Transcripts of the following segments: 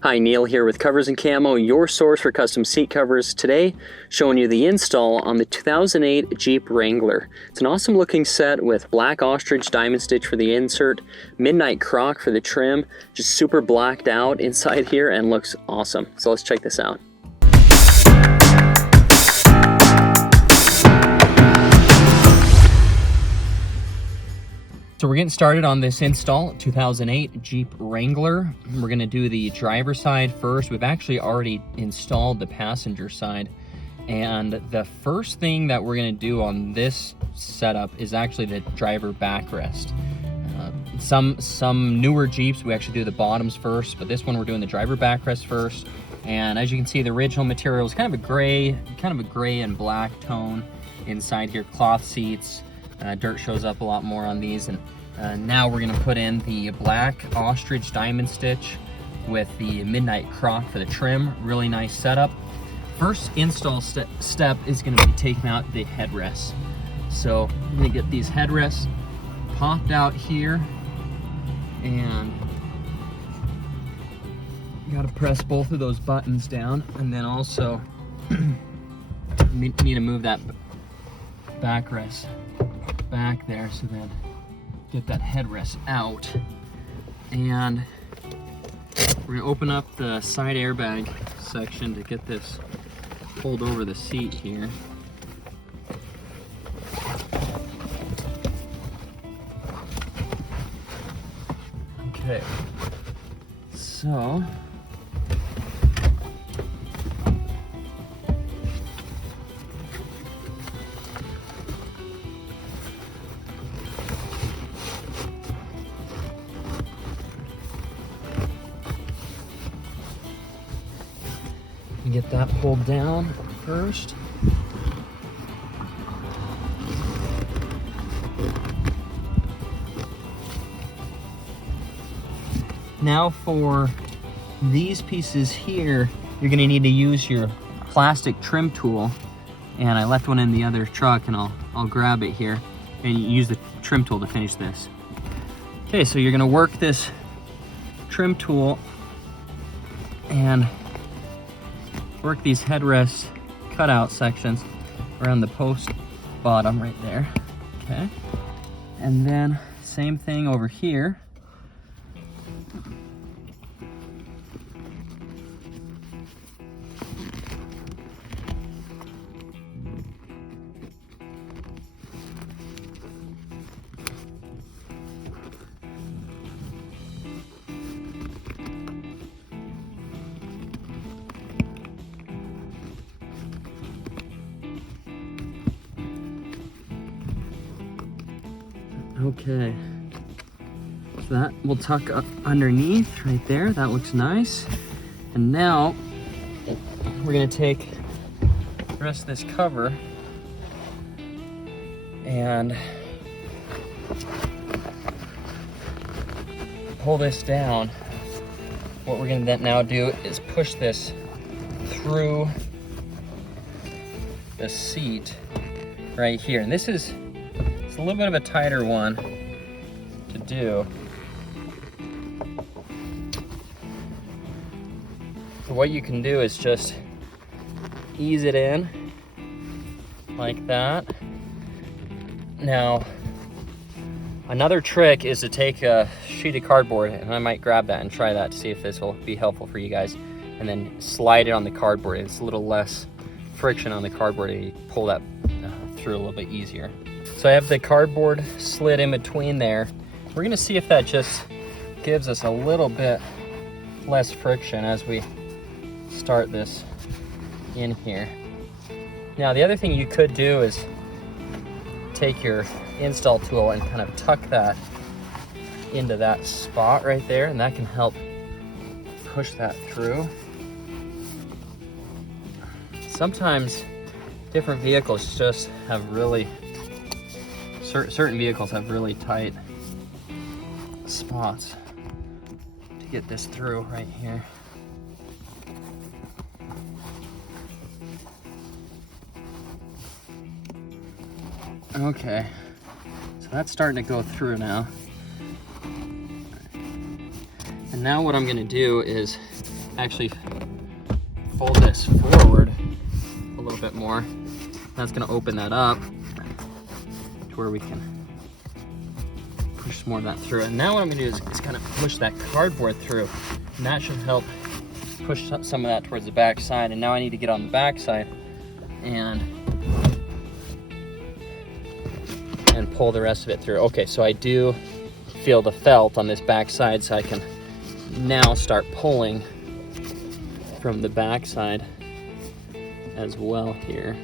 Hi, Neil here with Covers Camo, your source for custom seat covers. Today, showing you the install on the 2008 Jeep Wrangler. It's an awesome looking set with black Ostrich diamond stitch for the insert, midnight Croc for the trim, just super blacked out inside here and looks awesome. So let's check this out. So we're getting started on this install, 2008 Jeep Wrangler. We're gonna do the driver side first. We've actually already installed the passenger side. And the first thing that we're gonna do on this setup is actually the driver backrest. Some newer Jeeps, we actually do the bottoms first, but this one we're doing the driver backrest first. And as you can see, the original material is kind of a gray and black tone inside here, cloth seats. Dirt shows up a lot more on these, and now we're gonna put in the black Ostrich diamond stitch with the midnight Croc for the trim. Really nice setup. First install step is gonna be taking out the headrests. So I'm gonna get these headrests popped out here, and you gotta press both of those buttons down, and then also need to move that backrest back there so that get that headrest out. And we're gonna open up the side airbag section to get this pulled over the seat here. Okay, so get that pulled down first. Now for these pieces here, you're gonna need to use your plastic trim tool, and I left one in the other truck, and I'll grab it here and use the trim tool to finish this. Okay, so you're gonna work this trim tool and work these headrest cutout sections around the post bottom right there. Okay, and then same thing over here. Okay, so that will tuck up underneath right there. That looks nice. And now we're gonna take the rest of this cover and pull this down. What we're gonna now do is push this through the seat right here. And this is a little bit of a tighter one to do. So what you can do is just ease it in like that. Now, another trick is to take a sheet of cardboard, and I might grab that and try that to see if this will be helpful for you guys, and then slide it on the cardboard. It's a little less friction on the cardboard, and you pull that through a little bit easier. So I have the cardboard slid in between there. We're gonna see if that just gives us a little bit less friction as we start this in here. Now the other thing you could do is take your install tool and kind of tuck that into that spot right there, and that can help push that through. Sometimes different vehicles just have really certain vehicles have really tight spots to get this through right here. Okay, so that's starting to go through now. And now what I'm gonna do is actually fold this forward a little bit more. That's gonna open that up to where we can push more of that through. And now what I'm gonna do is kind of push that cardboard through, and that should help push some of that towards the back side. And now I need to get on the back side and pull the rest of it through. Okay, so I do feel the felt on this back side, so I can now start pulling from the back side as well here.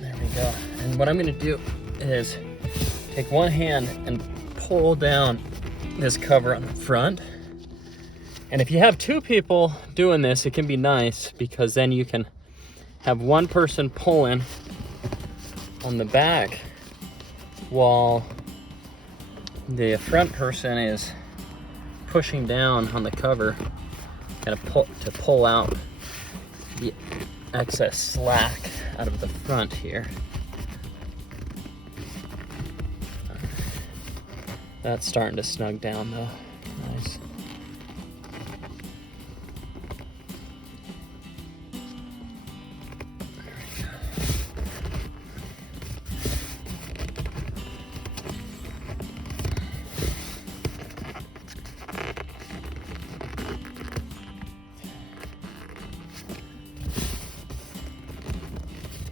There we go. And what I'm going to do is take one hand and pull down this cover on the front. And if you have two people doing this, it can be nice, because then you can have one person pulling on the back while the front person is pushing down on the cover, kind of pull out the excess slack out of the front here. That's starting to snug down though. Nice.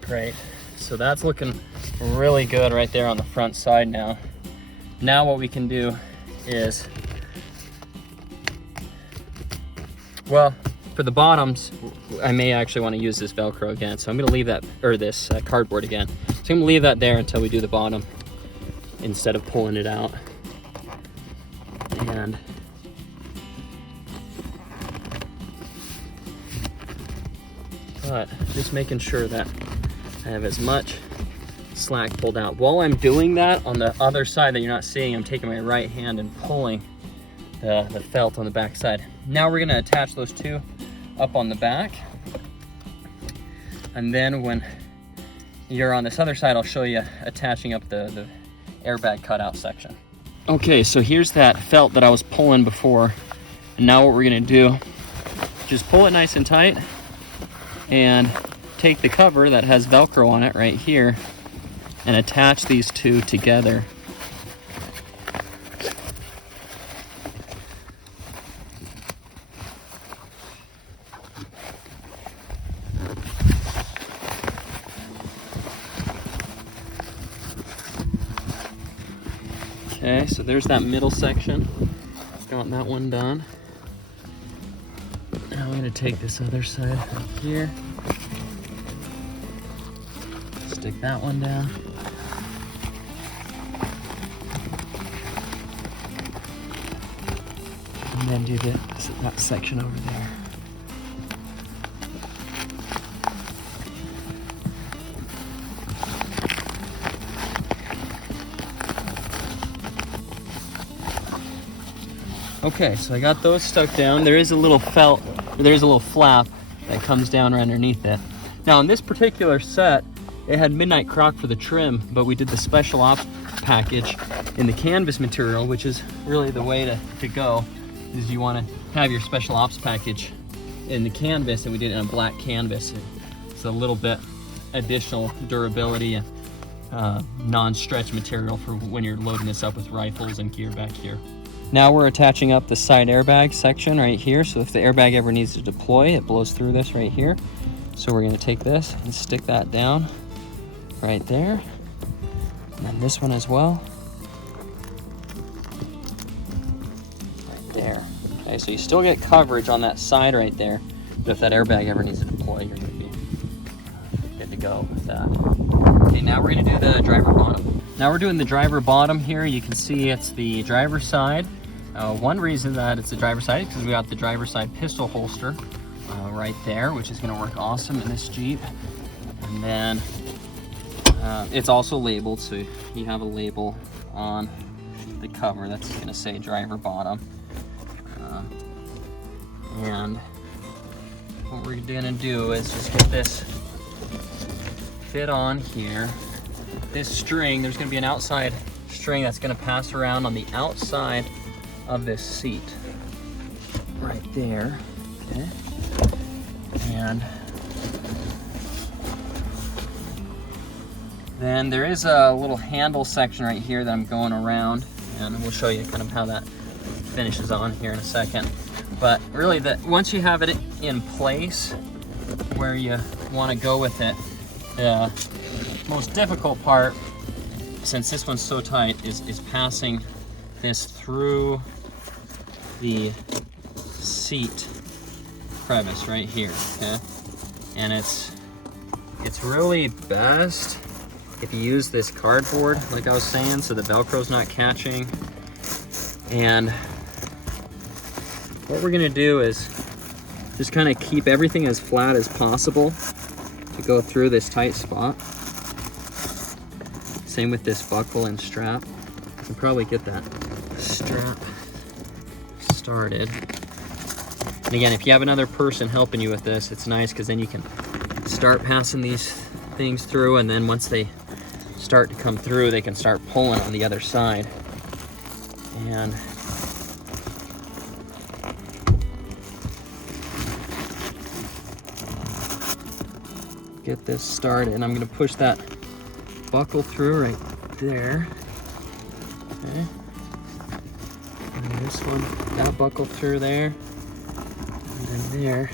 Great. So that's looking really good right there on the front side now. Now what we can do is, well, for the bottoms, I may actually want to use this Velcro again. So I'm going to leave that, or this cardboard again. So I'm going to leave that there until we do the bottom instead of pulling it out. And but just making sure that I have as much slack pulled out. While I'm doing that, on the other side that you're not seeing, I'm taking my right hand and pulling the felt on the back side. Now we're gonna attach those two up on the back. And then when you're on this other side, I'll show you attaching up the airbag cutout section. Okay, so here's that felt that I was pulling before. And now what we're gonna do, just pull it nice and tight and take the cover that has Velcro on it right here and attach these two together. Okay, so there's that middle section. Got that one done. Now I'm gonna take this other side up here. Stick that one down. And then do that section over there. Okay, so I got those stuck down. There is a little felt, there's a little flap that comes down right underneath it. Now in this particular set, it had Midnight Croc for the trim, but we did the special ops package in the canvas material, which is really the way to go, is you want to have your special ops package in the canvas, and we did it in a black canvas. It's a little bit additional durability and non-stretch material for when you're loading this up with rifles and gear back here. Now we're attaching up the side airbag section right here, so if the airbag ever needs to deploy, it blows through this right here. So we're going to take this and stick that down right there, and then this one as well, right there. Okay, so you still get coverage on that side right there, but if that airbag ever needs to deploy, you're going to be good to go with that. Okay, now we're going to do the driver bottom. Now we're doing the driver bottom here. You can see it's the driver's side. One reason that it's the driver's side is because we got the driver's side pistol holster right there, which is going to work awesome in this Jeep. And then it's also labeled, so you have a label on the cover that's going to say driver bottom. And what what we're gonna do is just get this fit on here. This string, there's gonna be an outside string that's gonna pass around on the outside of this seat. Right there, okay? And then there is a little handle section right here that I'm going around, and we'll show you kind of how that finishes on here in a second. But really, once you have it in place where you want to go with it, the most difficult part, since this one's so tight, is passing this through the seat crevice right here, okay? And it's really best if you use this cardboard, like I was saying, so the Velcro's not catching. And what we're gonna do is just kind of keep everything as flat as possible to go through this tight spot. Same with this buckle and strap. You can probably get that strap started. And again, if you have another person helping you with this, it's nice because then you can start passing these things through, and then once they start to come through, they can start pulling on the other side. And get this started. And I'm going to push that buckle through right there. Okay. And this one, that buckle through there. And then there.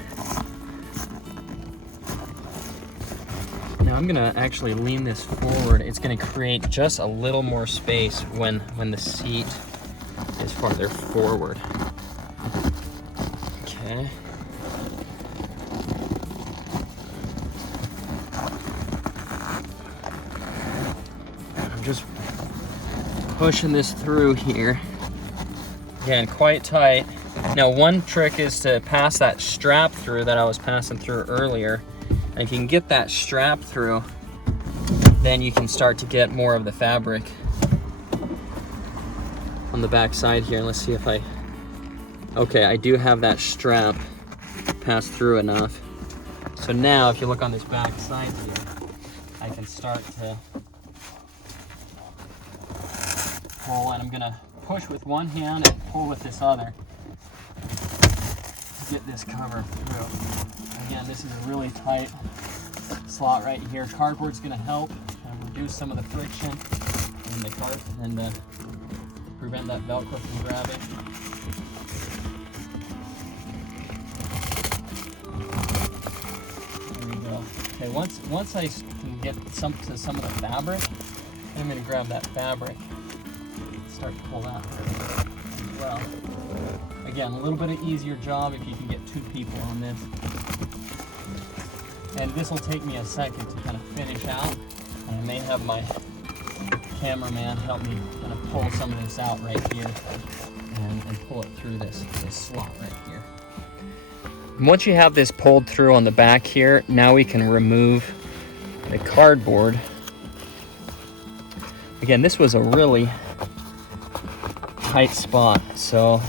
Now I'm gonna actually lean this forward. It's gonna create just a little more space when the seat is farther forward. Okay. I'm just pushing this through here. Again, quite tight. Now one trick is to pass that strap through that I was passing through earlier. And if you can get that strap through, then you can start to get more of the fabric on the back side here. Let's see if okay, I do have that strap passed through enough. So now if you look on this back side here, I can start to pull, and I'm gonna push with one hand and pull with this other to get this cover through. Again, this is a really tight slot right here. Cardboard's going to help reduce some of the friction in the cart and prevent that Velcro from grabbing. There we go. Okay, once I can get some of the fabric, I'm going to grab that fabric and start to pull that as well. Again, a little bit of easier job if you can get two people on this. And this will take me a second to kind of finish out. And I may have my cameraman help me kind of pull some of this out right here and pull it through this slot right here. Once you have this pulled through on the back here, now we can remove the cardboard. Again, this was a really tight spot, so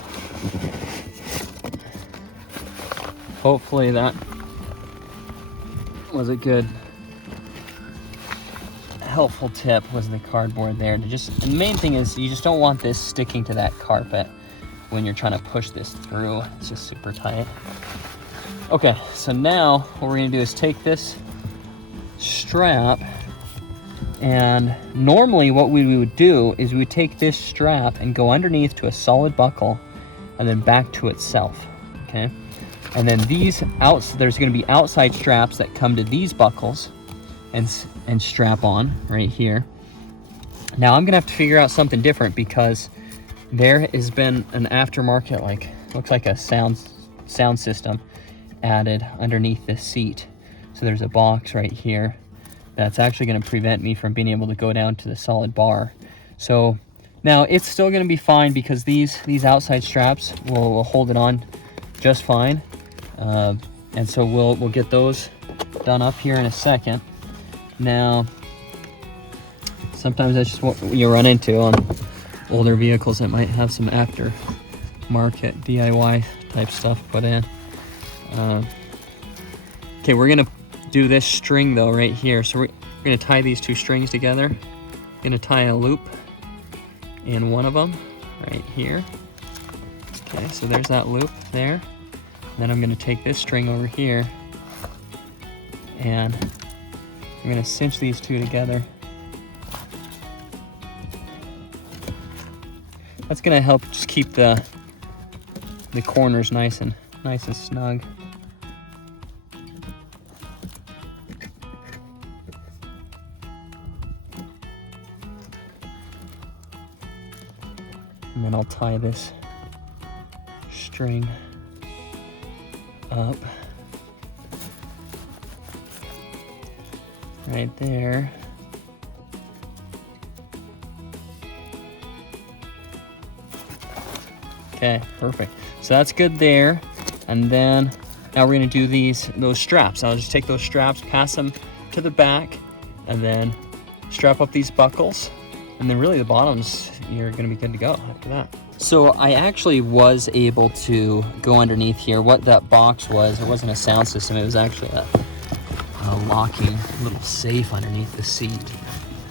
hopefully that was a good helpful tip, was the cardboard there. The main thing is you just don't want this sticking to that carpet when you're trying to push this through. It's just super tight. Okay, so now what we're gonna do is take this strap, and normally what we would do is we would take this strap and go underneath to a solid buckle and then back to itself, okay? And then there's gonna be outside straps that come to these buckles and strap on right here. Now I'm gonna have to figure out something different because there has been an aftermarket, looks like a sound system added underneath this seat. So there's a box right here that's actually gonna prevent me from being able to go down to the solid bar. So now it's still gonna be fine because these outside straps will hold it on just fine. And so we'll get those done up here in a second. Now, sometimes that's just what you run into on older vehicles that might have some aftermarket DIY type stuff put in. Okay, we're gonna do this string though right here. So we're gonna tie these two strings together. Gonna tie a loop in one of them right here. Okay, so there's that loop there. Then I'm gonna take this string over here and I'm gonna cinch these two together. That's gonna help just keep the corners nice and snug. And then I'll tie this string up right there. Okay, perfect. So that's good there. And then now we're gonna do those straps. I'll just take those straps, pass them to the back, and then strap up these buckles. And then really the bottoms, you're gonna be good to go after that. So I actually was able to go underneath here. What that box was, it wasn't a sound system, it was actually a locking little safe underneath the seat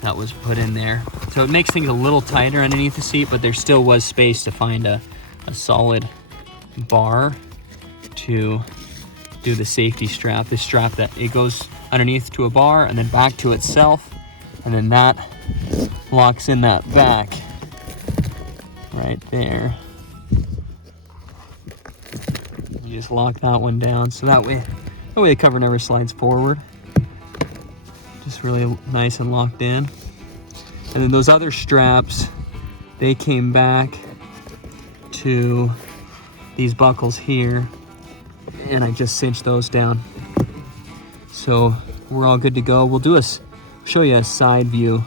that was put in there. So it makes things a little tighter underneath the seat, but there still was space to find a solid bar to do the safety strap. This strap that it goes underneath to a bar and then back to itself, and then that locks in that back right there. You just lock that one down so that way the cover never slides forward. Just really nice and locked in. And then those other straps, they came back to these buckles here, and I just cinched those down. So we're all good to go. We'll show you a side view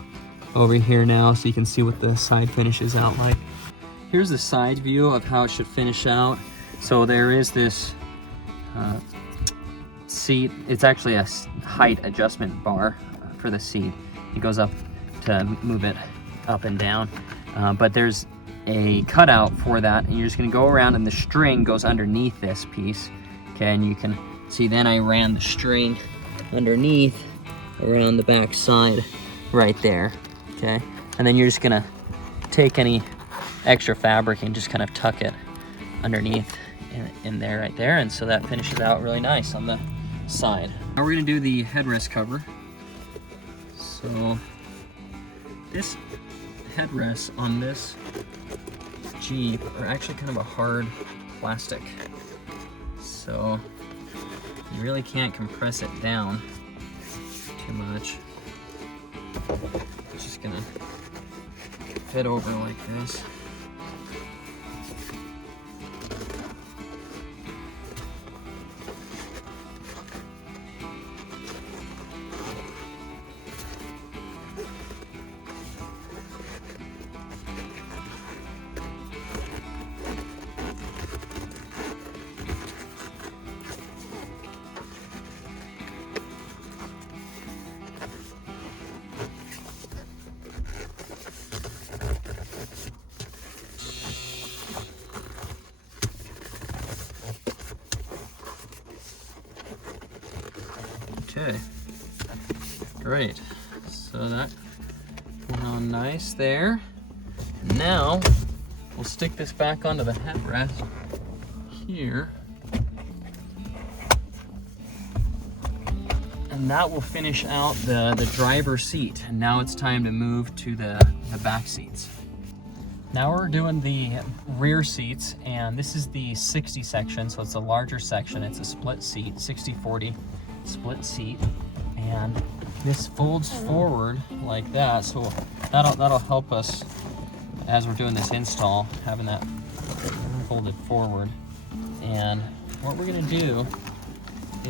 over here now so you can see what the side finishes out like. Here's the side view of how it should finish out. So there is this seat. It's actually a height adjustment bar for the seat. It goes up to move it up and down, but there's a cutout for that, and you're just gonna go around and the string goes underneath this piece. Okay, and you can see then I ran the string underneath around the back side right there. Okay, and then you're just gonna take any extra fabric and just kind of tuck it underneath in there right there, and so that finishes out really nice on the side. Now we're gonna do the headrest cover. So this headrest on this Jeep are actually kind of a hard plastic, so you really can't compress it down too much. It's just gonna fit over like this. Okay, great. So that went on nice there. Now we'll stick this back onto the headrest here. And that will finish out the driver's seat. And now it's time to move to the back seats. Now we're doing the rear seats, and this is the 60 section, so it's a larger section. It's a split seat, 60-40 split seat, and this folds forward like that, so that'll help us as we're doing this install, having that folded forward. And what we're gonna do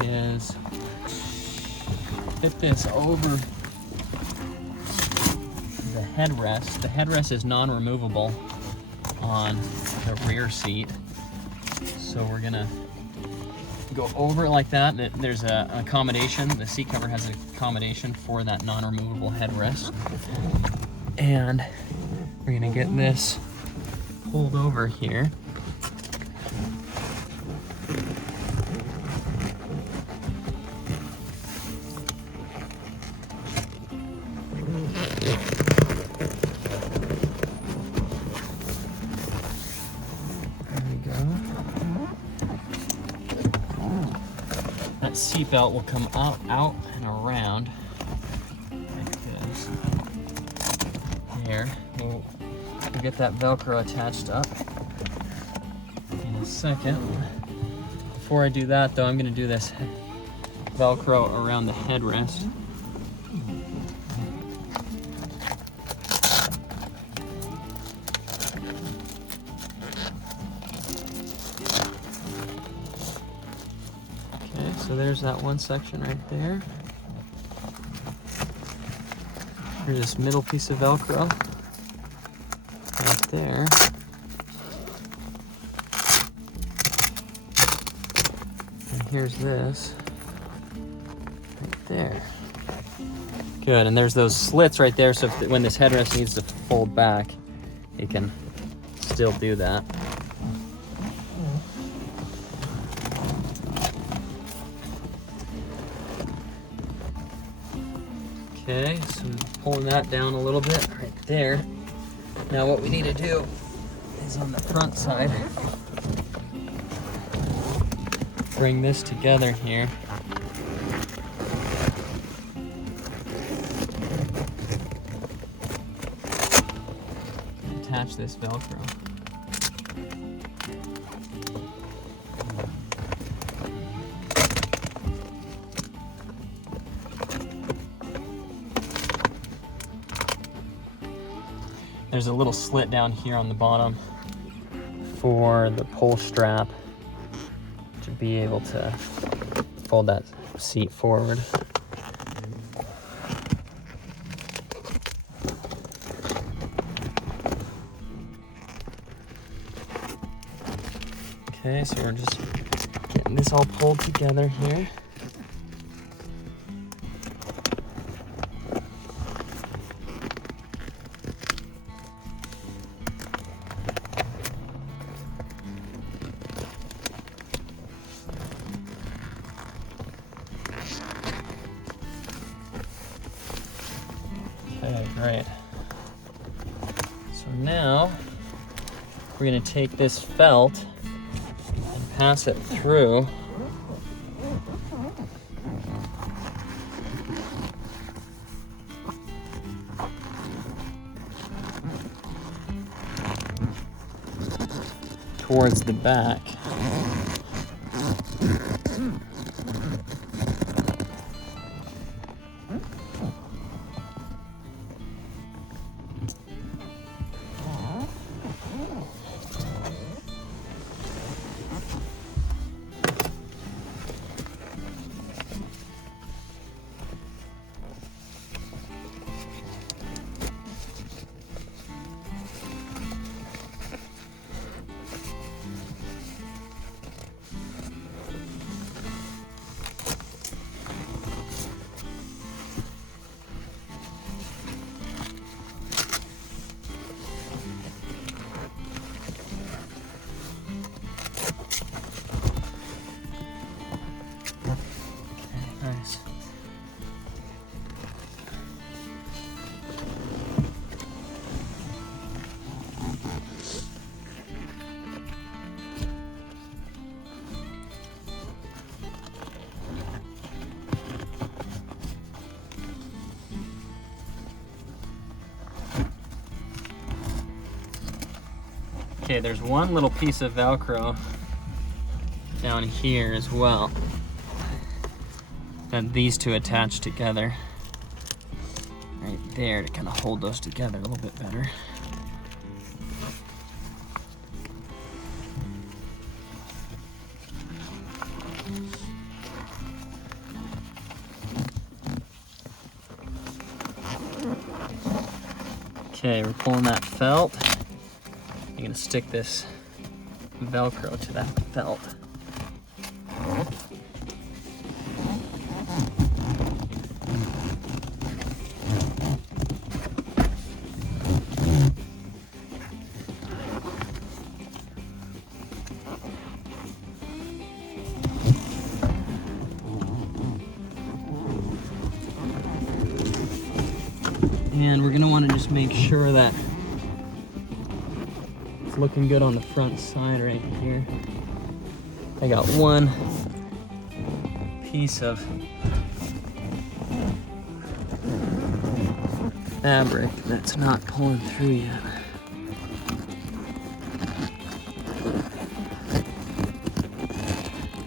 is fit this over the headrest. The headrest is non-removable on the rear seat, so we're gonna go over it like that. There's an accommodation. The seat cover has an accommodation for that non-removable headrest. And we're gonna get this pulled over here. that seat belt will come out and around like this. Here, we'll get that Velcro attached up in a second. Before I do that though, I'm gonna do this Velcro around the headrest. Okay, so there's that one section right there. Here's this middle piece of Velcro right there. And here's this right there. Good, and there's those slits right there, so when this headrest needs to fold back, it can still do that. Okay, so pulling that down a little bit right there. Now what we need to do is on the front side, bring this together here. Attach this Velcro. There's a little slit down here on the bottom for the pull strap to be able to fold that seat forward. Okay, so we're just getting this all pulled together here. Okay, great. So now we're going to take this felt and pass it through towards the back. Nice. Okay, there's one little piece of Velcro down here as well. And these two attach together right there to kind of hold those together a little bit better. Okay, we're pulling that felt. I'm gonna stick this Velcro to that felt. And we're gonna want to just make sure that it's looking good on the front side right here. I got one piece of fabric that's not pulling through yet.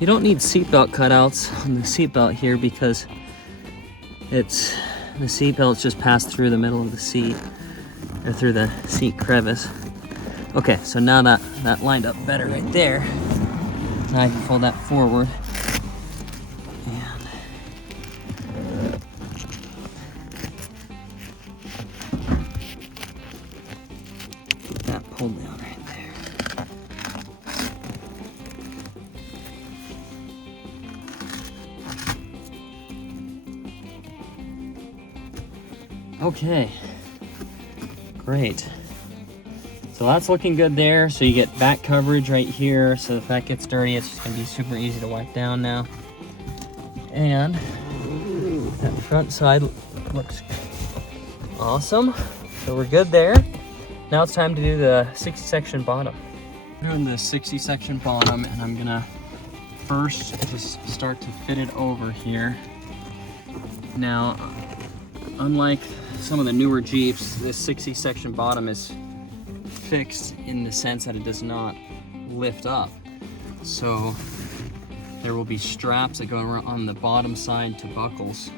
You don't need seatbelt cutouts on the seatbelt here because the seatbelt's just passed through the middle of the seat, or through the seat crevice. Okay, so now that lined up better right there. Now I can fold that forward. And get that pulled down right there. Okay, great. So that's looking good there. So you get back coverage right here. So if that gets dirty, it's just gonna be super easy to wipe down now. And that front side looks awesome. So we're good there. Now it's time to do the 60 section bottom. I'm doing the 60 section bottom, and I'm gonna first just start to fit it over here. Now, unlike some of the newer Jeeps, this 60 section bottom is fixed in the sense that it does not lift up. So there will be straps that go around on the bottom side to buckles.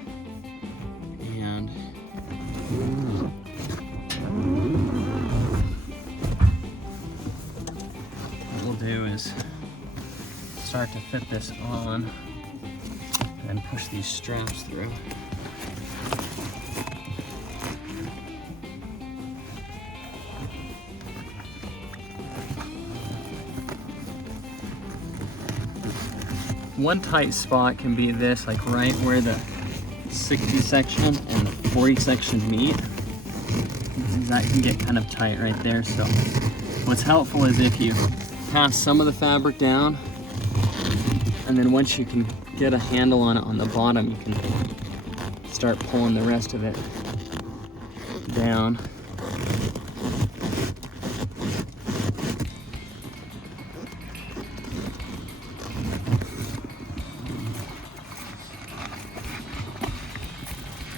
And what we'll do is start to fit this on and push these straps through. One tight spot can be this, like right where the 60 section and the 40 section meet. That can get kind of tight right there. So what's helpful is if you pass some of the fabric down, and then once you can get a handle on it on the bottom, you can start pulling the rest of it down.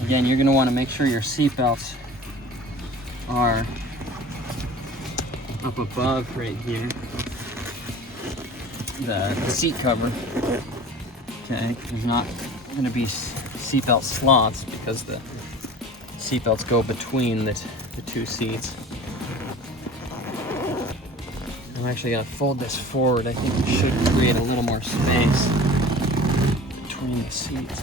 Again, you're going to want to make sure your seat belts are up above right here, the seat cover. Okay, there's not going to be seat belt slots because the seat belts go between the two seats. I'm actually going to fold this forward. I think it should create a little more space between the seats.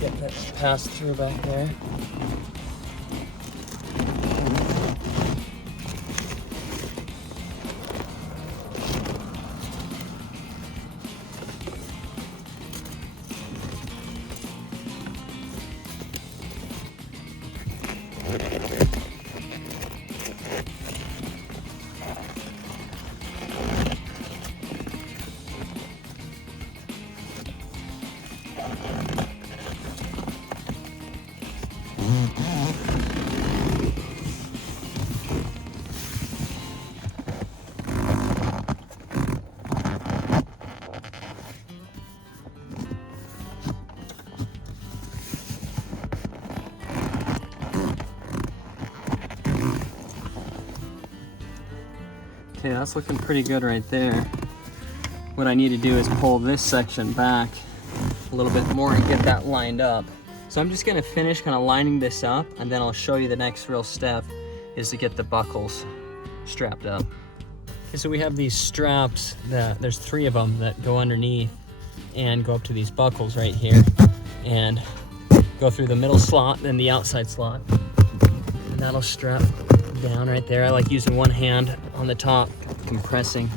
Get that pass through back there. Okay, that's looking pretty good right there. What I need to do is pull this section back a little bit more and get that lined up. So I'm just gonna finish kind of lining this up, and then I'll show you the next real step is to get the buckles strapped up. Okay, so we have these straps there's 3 of them that go underneath and go up to these buckles right here and go through the middle slot, then the outside slot. And that'll strap down right there. I like using one hand on the top, compressing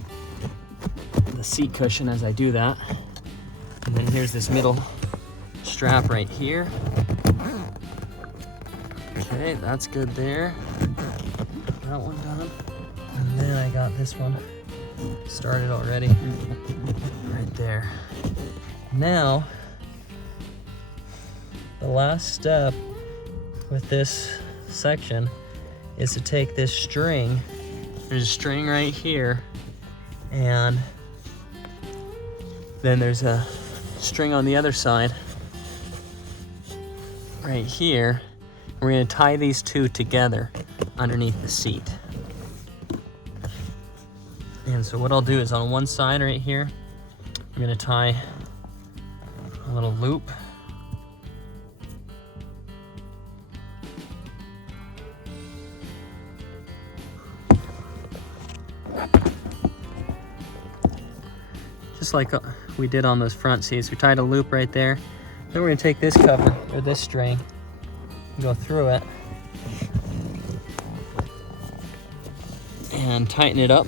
the seat cushion as I do that. And then here's this middle strap right here. Okay, that's good there. That one done. And then I got this one started already right there. Now, the last step with this section is to take this string. There's a string right here, and then there's a string on the other side right here. We're going to tie these two together underneath the seat. And so what I'll do is on one side right here, I'm going to tie a little loop. Just like we did on those front seats. We tied a loop right there. Then we're going to take this cover, or this string, and go through it and tighten it up.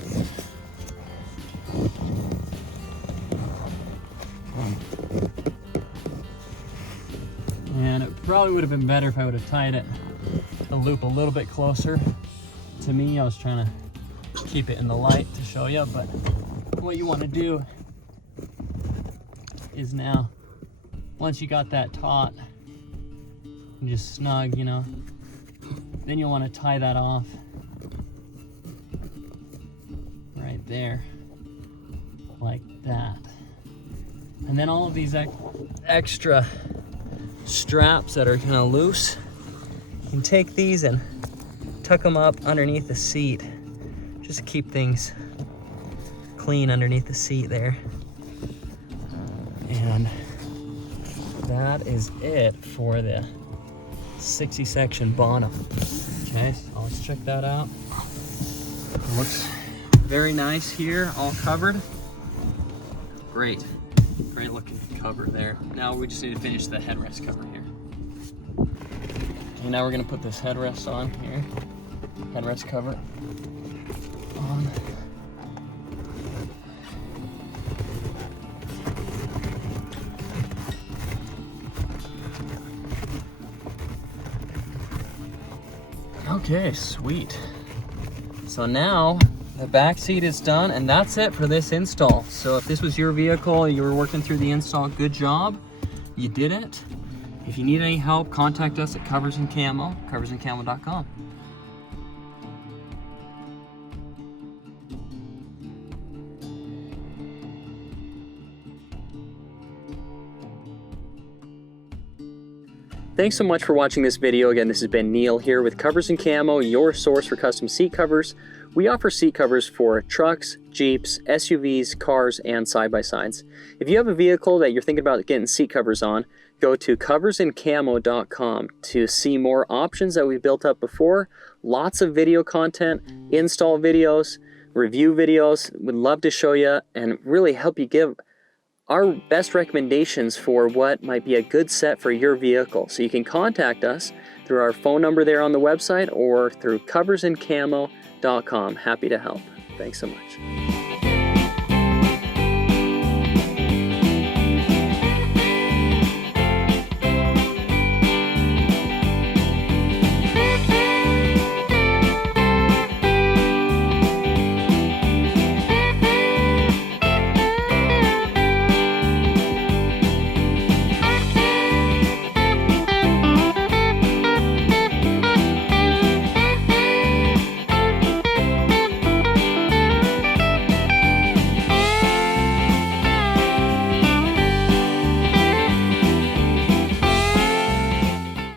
And it probably would have been better if I would have tied it, the loop a little bit closer to me. I was trying to keep it in the light to show you, but what you want to do is now, once you got that taut and just snug, you know, then you'll want to tie that off right there, like that. And then all of these extra straps that are kind of loose, you can take these and tuck them up underneath the seat, just to keep things clean underneath the seat there. And that is it for the 60 section bottom. Okay, so let's check that out. It looks very nice here, all covered. Great looking cover there. Now we just need to finish the headrest cover here. And now we're gonna put this headrest on here. Headrest cover on. Okay, sweet. So now the back seat is done, and that's it for this install. So if this was your vehicle, you were working through the install, good job. You did it. If you need any help, contact us at Covers Camo, coversandcamo.com. Thanks so much for watching this video. Again, this has been Neil here with Covers Camo, your source for custom seat covers. We offer seat covers for trucks, Jeeps, SUVs, cars, and side-by-sides. If you have a vehicle that you're thinking about getting seat covers on, go to coversandcamo.com to see more options that we've built up before. Lots of video content, install videos, review videos. We'd love to show you and really help you give our best recommendations for what might be a good set for your vehicle. So you can contact us through our phone number there on the website or through coversandcamo.com. Happy to help. Thanks so much.